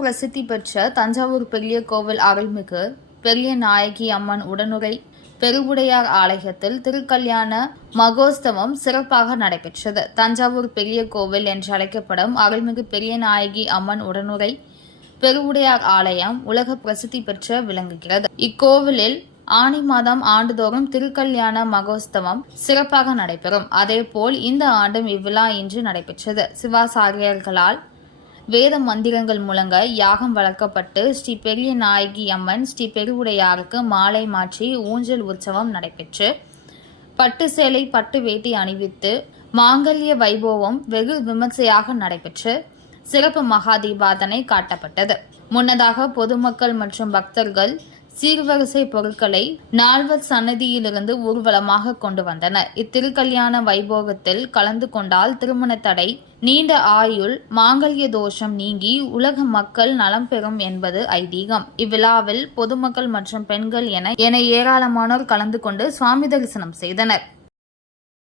பிரசித்தி பெற்ற தஞ்சாவூர் பெரிய கோவில் அருள்மிகு பெரிய நாயகி அம்மன் உடனுரை பெருவுடையார் ஆலயத்தில் திருக்கல்யாண மகோஸ்தவம் சிறப்பாக நடைபெற்றது. தஞ்சாவூர் பெரிய கோவில் என்று அழைக்கப்படும் அருள்மிகு பெரிய நாயகி அம்மன் உடனுரை பெருவுடையார் ஆலயம் உலக பிரசித்தி பெற்று விளங்குகிறது. இக்கோவிலில் ஆனி மாதம் ஆண்டுதோறும் திருக்கல்யாண மகோத்சவம் சிறப்பாக நடைபெறும். அதேபோல் இந்த ஆண்டும் இவ்விழா இன்று நடைபெற்றது. சிவாசாரியர்களால் வேத மந்திரங்கள் முழங்க யாகம் வளர்க்கப்பட்டு ஸ்ரீ பெரிய நாயகி அம்மன் ஸ்ரீ பெருவுடையாருக்கு மாலை மாற்றி ஊஞ்சல் உற்சவம் நடைபெற்று பட்டு சேலை பட்டு வேட்டி அணிவித்து மாங்கல்ய வைபவம் வெகு விமர்சையாக நடைபெற்று சிறப்பு மகா தீபாதனை காட்டப்பட்டது. முன்னதாக பொதுமக்கள் மற்றும் பக்தர்கள் சீர்வரிசை பொருட்களை நால்வர் சன்னதியிலிருந்து ஊர்வலமாக கொண்டு வந்தனர். இத்திருக்கல்யாண வைபோகத்தில் கலந்து கொண்டால் திருமண தடை நீண்ட ஆயுள் மாங்கல்ய தோஷம் நீங்கி உலக மக்கள் நலம் பெறும் என்பது ஐதீகம். இவ்விழாவில் பொதுமக்கள் மற்றும் பெண்கள் என என ஏராளமானோர் கலந்து கொண்டு சுவாமி தரிசனம் செய்தனர்.